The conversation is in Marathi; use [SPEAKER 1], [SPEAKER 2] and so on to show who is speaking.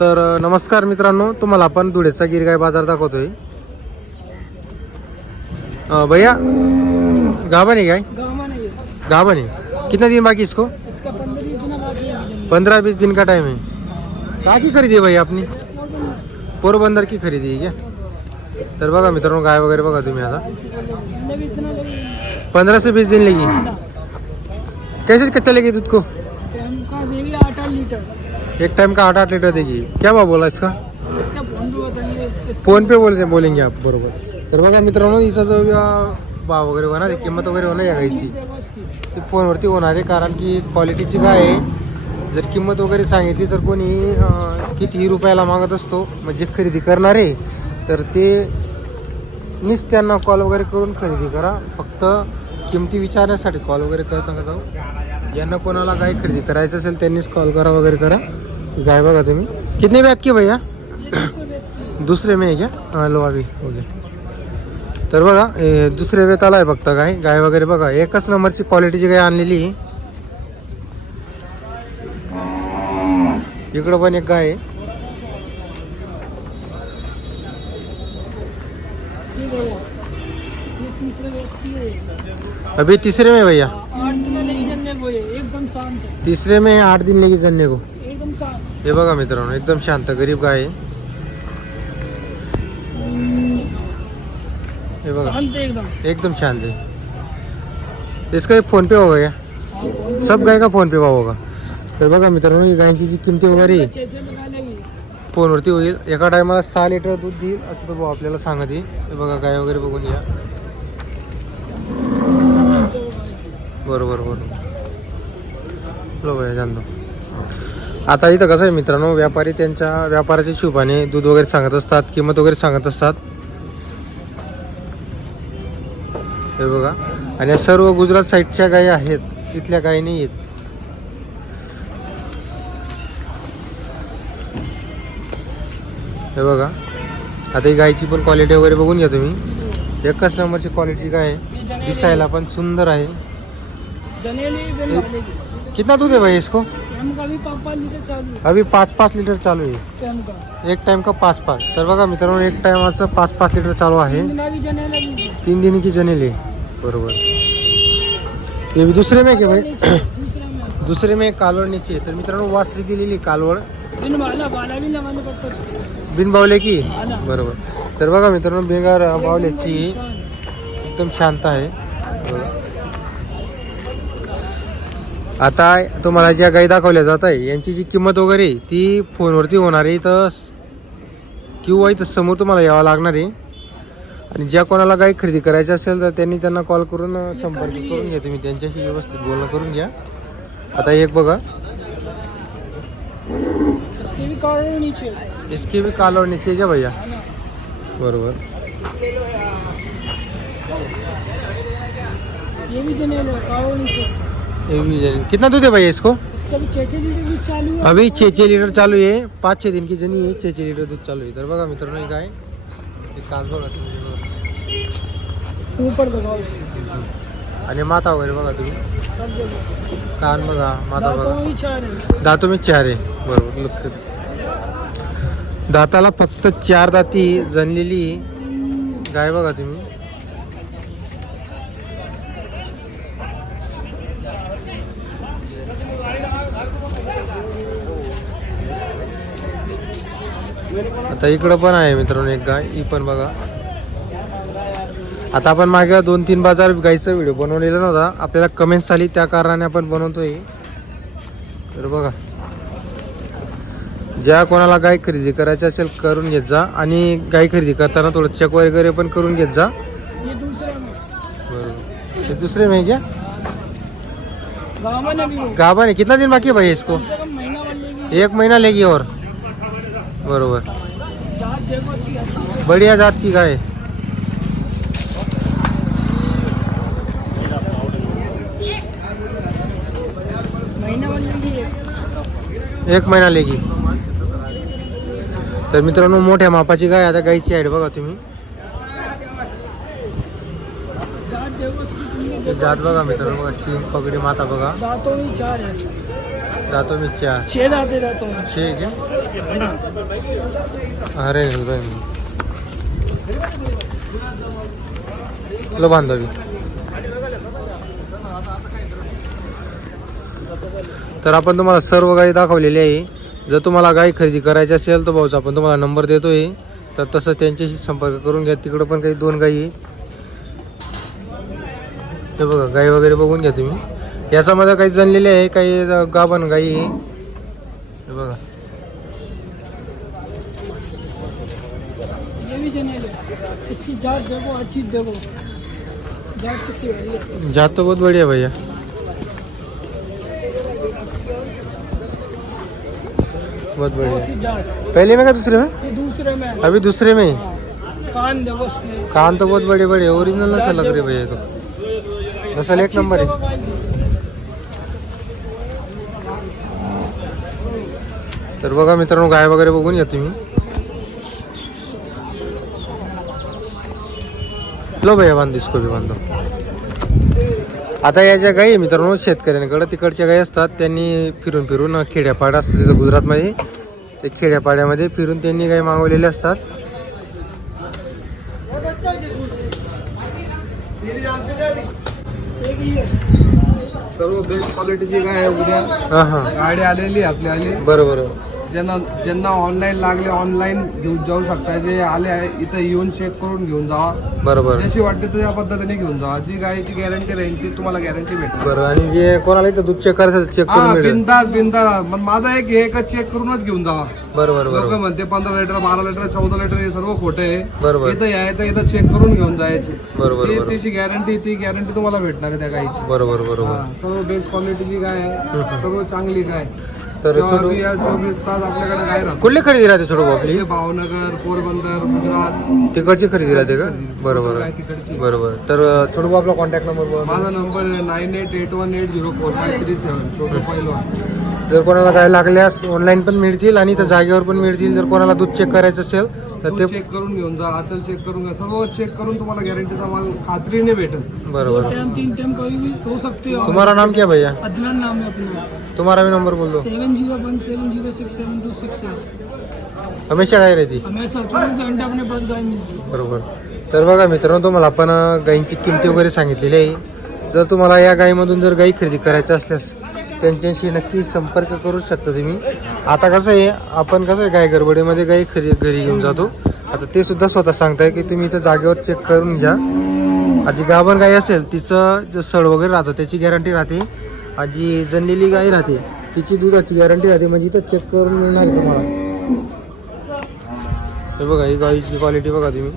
[SPEAKER 1] तर नमस्कार मित्रांनो तुम्हाला आपण धुळेचा गिरगाय बाजार दाखवतोय. भैया
[SPEAKER 2] गामा नहीं है
[SPEAKER 1] गाभन है कितना दिन बाकी इसको?
[SPEAKER 2] पंद्रह बीस दिन
[SPEAKER 1] का टाइम है कहाँ की खरेदी आहे भैया आपनी पोरबंदर की खरेदी आहे क्या? तर बघा मित्रांनो गाय वगैरे बघा तुम्ही आता. पंद्रह से बीस दिन लेगी. कैसे कच्चा लेगी दूध को?
[SPEAKER 2] का आठ लीटर.
[SPEAKER 1] एक टाइम का आठ आठ लीटर देगी? क्या भाव बोला इसका?
[SPEAKER 2] इसका फोन
[SPEAKER 1] पे बोलते बोलेंगे आप बरोबर. तर बघा मित्रांनो हिचा जो भाव वगैरे होणार आहे किंमत वगैरे होणार आहे या गाईची. ती फोनवरती होणार आहे कारण की क्वालिटीची गाय आहे. जर किंमत वगैरे सांगितली तर कोणी कितीही रुपयाला मागत असतो म्हणजे खरेदी करणार आहे तर ते नीच त्यांना कॉल वगैरे करून खरेदी करा. फक्त किमती विचारण्यासाठी कॉल वगैरे करत नका जाऊ. ज्यांना कोणाला गाय खरेदी करायचं असेल त्यांनीच कॉल करा वगैरे करा. गाय बघा तुम्ही? कितने व्यात की भैया?
[SPEAKER 2] दूसरे
[SPEAKER 1] में क्या? हाँ लो अभी ओके तर बघा हे दुसऱ्या वेताला आहे फक्त गाय गाय वगैरे बघा एकच नंबरची क्वालिटीची गाय आणलेली. इकडं पण एक गाय आहे.
[SPEAKER 2] है
[SPEAKER 1] अभी तीसरे में भैया?
[SPEAKER 2] तीसरे में को है
[SPEAKER 1] आठ दिन लेगी जणने को। हे बघा मित्रांनो एकदम शांत गरीब गाय आहे. हे बघा.
[SPEAKER 2] एकदम.
[SPEAKER 1] शांत है इसका एक फोन पे होगा क्या? सब गाय का फोन पे भाव होगा? तर बघा मित्रांनो ही गायची जी किमती वगैरे आहे, फोनवरती होईल. एका टायमाला सहा लिटर दूध देईल असं तो भाऊ आपल्याला सांगत आहे. हे बघा गाय वगैरे बघून घ्या. बरोबर बरोबर. जाणतो आता इथं कसं आहे मित्रांनो व्यापारी त्यांच्या व्यापाराच्या हिशोबाने दूध वगैरे सांगत असतात किंमत वगैरे सांगत असतात. हे बघा. आणि या सर्व गुजरात साईडच्या गायी आहेत इथल्या गायी नाही आहेत. हे बघा. आता ही गायची पण क्वालिटी वगैरे बघून घ्या तुम्ही. एकच नंबरची क्वालिटी काय आहे. दिसायला पण सुंदर आहे. कितना दूध है भाई इसको?
[SPEAKER 2] टाइम का भी पाँच पाँच लीटर चालू है।
[SPEAKER 1] अभी पाच पाच लिटर चालू आहे एक टाइम का। पाच पाच। तर बघा मित्रांनो एक टायमाचं पाच पाच लिटर चालू आहे.
[SPEAKER 2] तीन दिना की
[SPEAKER 1] जनेली बरोबर. हे भी दुसरे में क्या भाई.
[SPEAKER 2] दूसरे में
[SPEAKER 1] दुसरे में कालवड नीचे आहे. तर मित्रांनो वासरी दिलेली कालवड
[SPEAKER 2] बिन
[SPEAKER 1] बावले की? बरोबर. तर बघा मित्रांनो बेंगार बावल्याची एकदम शांत आहे. आता तुम्हाला ज्या गाई दाखवल्या जात आहे यांची जी किंमत वगैरे ती फोनवरती होणार आहे. तर किंवा इथं समोर तुम्हाला यावं लागणार आहे. आणि ज्या कोणाला गाई खरेदी करायची असेल तर त्यांनी त्यांना कॉल करून संपर्क करून घ्या. तुम्ही त्यांच्याशी व्यवस्थित बोलणं करून घ्या. आता एक बघा.
[SPEAKER 2] इसके भी कारण नीचे
[SPEAKER 1] भैया. बरोबर.
[SPEAKER 2] ये भी
[SPEAKER 1] ये भी जन- कितना दूध है भैया इसको?
[SPEAKER 2] इसका भी छः छः लीटर चालू है।
[SPEAKER 1] अभी छे छे लिटर चालू आहे पाच छे दिन की जणी आहे छे छे लिटर दूध चालू आहे तर बघा मित्रांनो ही गाय ते कास बघा तुम्ही.
[SPEAKER 2] ऊपर
[SPEAKER 1] आणि माता वगैरे बघा तुम्ही कान बघा माता बघा
[SPEAKER 2] है
[SPEAKER 1] दातो मी चार आहे बरोबर लक्ष दाताला फक्त चार दाती जनलेली गाय बघा तुम्ही। आता इकडं पण आहे मित्रांनो एक गाय ही पण बघा. आता आपण मागे दोन तीन बाजार गाईचा व्हिडिओ बनवलेला नव्हता. आपल्याला कमेंट्स आली त्या कारणाने आपण बनवतोय. तर बघा. ज्या कोणाला गाय खरेदी करायची असेल करून घेत जा. आणि गाय खरेदी करताना थोडं चेक वगैरे पण करून घेत जा. बरोबर. ते दुसरे में क्या गाभा है कितना दिन बाकी है भाई इसको? एक महीना लेगी और. बरोबर. बढ़िया जात की गाय एक महिना लेगी. तर मित्रांनो मोठ्या मापाची गाय आता गायची आहे बघा तुम्ही.
[SPEAKER 2] जात
[SPEAKER 1] बघा मित्रांनो बघा शिंग पगडी माता बघा.
[SPEAKER 2] दांतों में चार
[SPEAKER 1] जातो मी चार
[SPEAKER 2] हूँ
[SPEAKER 1] आहे
[SPEAKER 2] है ना
[SPEAKER 1] अरे बाई. लो बांधवी तर आपण तुम्हाला सर्व गाई दाखवलेली आहे. जर तुम्हाला गाई खरेदी करायची असेल तर भाऊचा आपण तुम्हाला नंबर देतोय. तर तसं त्यांच्याशी संपर्क करून घ्या. तिकडं पण काही दोन गाई आहे. हे बघा गाई वगैरे बघून घ्या तुम्ही. याच्यामध्ये काही जनलेले आहे, काही गाभण गाई
[SPEAKER 2] इसकी जात जात
[SPEAKER 1] तो बहुत बढ़िया भैया. बहुत बढ़िया. पहले में क्या दूसरे में?
[SPEAKER 2] दूसरे में
[SPEAKER 1] अभी दूसरे में
[SPEAKER 2] कान देखो
[SPEAKER 1] कान तो बहुत बड़े बड़े ओरिजिनल नस्ल लग रही भैया तो. नस्ल एक नंबर है। तर बघा मित्रांनो गाय वगैरे बघून या तुम्ही. लो भैया बांधो इसको भी बांधो आता या ज्या गाई आहे मित्रांनो शेतकऱ्यांकडे तिकडच्या गाई असतात त्यांनी फिरून फिरून खेड्यापाड्या असतात तिथं गुजरातमध्ये. ते खेड्यापाड्यामध्ये फिरून त्यांनी गाई मागवलेले असतात.
[SPEAKER 3] सर्व बेस्ट क्वालिटीची गाय आहे उद्या.
[SPEAKER 1] हां हां.
[SPEAKER 3] गाडी आलेली आपली आली.
[SPEAKER 1] बरं बरं
[SPEAKER 3] ज्यांना ज्यांना ऑनलाईन लागले ऑनलाईन घेऊन जाऊ शकता. जे आले आहे इथं येऊन चेक करून घेऊन जावा
[SPEAKER 1] बरं बरं
[SPEAKER 3] जशी वाटते त्या पद्धतीने घेऊन जावा जी गायची गॅरंटी राहील ती तुम्हाला गॅरंटी भेटेल
[SPEAKER 1] बरं आणि जे कोणाला इथं दूध चेक करायचं चेक
[SPEAKER 3] हा
[SPEAKER 1] करून मिळेल.
[SPEAKER 3] बिंदास बिंदास. पण माझा एक हे एकच चेक करूनच घेऊन जावा
[SPEAKER 1] बरं बरं
[SPEAKER 3] लोक
[SPEAKER 1] बरं
[SPEAKER 3] म्हणते पंधरा लिटर बारा लिटर चौदा लिटर हे सर्व खोटं आहे.
[SPEAKER 1] बरोबर.
[SPEAKER 3] इथं यायचं इथं चेक करून घेऊन जायचे.
[SPEAKER 1] बरोबर
[SPEAKER 3] ती-
[SPEAKER 1] बरोबर.
[SPEAKER 3] तिची गॅरंटी ती गॅरंटी तुम्हाला भेटणार आहे त्या गायची
[SPEAKER 1] बरोबर बरोबर.
[SPEAKER 3] सर्व बेस्ट क्वालिटीची गाय आहे. सर्व चांगली गाय.
[SPEAKER 1] तर
[SPEAKER 3] जेव्हा
[SPEAKER 1] छोटू
[SPEAKER 3] बी या चोवीस तास आपल्याकडे राहते.
[SPEAKER 1] कुठली खरेदी राहते भाऊ आपली?
[SPEAKER 3] भावनगर पोरबंदर गुजरात.
[SPEAKER 1] तिकडची खरेदी राहते का? बरोबर.
[SPEAKER 3] तिकडची?
[SPEAKER 1] बरोबर. तर भाऊ आपला कॉन्टॅक्ट नंबर
[SPEAKER 3] माझा number nine eight eight one eight zero four five three seven छोटो पहिलवान
[SPEAKER 1] जर कोणाला काय लागल्यास ऑनलाईन पण मिळतील आणि त्या जागेवर पण मिळतील. जर कोणाला दूध चेक करायचं असेल तर ते
[SPEAKER 3] चेक करून घेऊन जा आचल चेक करून घ्या. सर्व चेक करून तुम्हाला गॅरंटीचा माल खात्रीने भेटेल.
[SPEAKER 1] बरोबर.
[SPEAKER 2] टाइम तीन टाइम कभी भी हो सकते हो
[SPEAKER 1] तुम्हारा नाम क्या भैया?
[SPEAKER 2] अदनान नाम है अपना
[SPEAKER 1] तुम्हारा भी नंबर बोल दो.
[SPEAKER 2] Seven zero one seven zero six seven two six seven
[SPEAKER 1] हमेशा काय रहती.
[SPEAKER 2] हमेशा चौबीस घंटे अपने पास गाय मिलती है
[SPEAKER 1] बरोबर. तर बघा मित्रांनो तुम्हाला आपण अं, गायींची किमती वगैरे सांगितलेली आहे. जर तुम्हाला या गायीमधून जर गायी खरेदी करायची असल्यास त्यांच्याशी नक्की संपर्क करू शकता तुम्ही. आता कसं आहे आपण कसं आहे गाय गडबडीमध्ये गाई खरी घरी घेऊन जातो. आता ते सुद्धा स्वतः सांगताय की तुम्ही इथं जागेवर चेक करून घ्या. आणि जी गाभण गाय असेल तिचं जो सड वगैरे राहतं त्याची गॅरंटी राहते. आणि जी जनलेली गाय राहते तिची दुधाची गॅरंटी राहते म्हणजे इथं चेक करून मिळणार आहे तुम्हाला. हे बघा ही गाईची क्वालिटी बघा तुम्ही.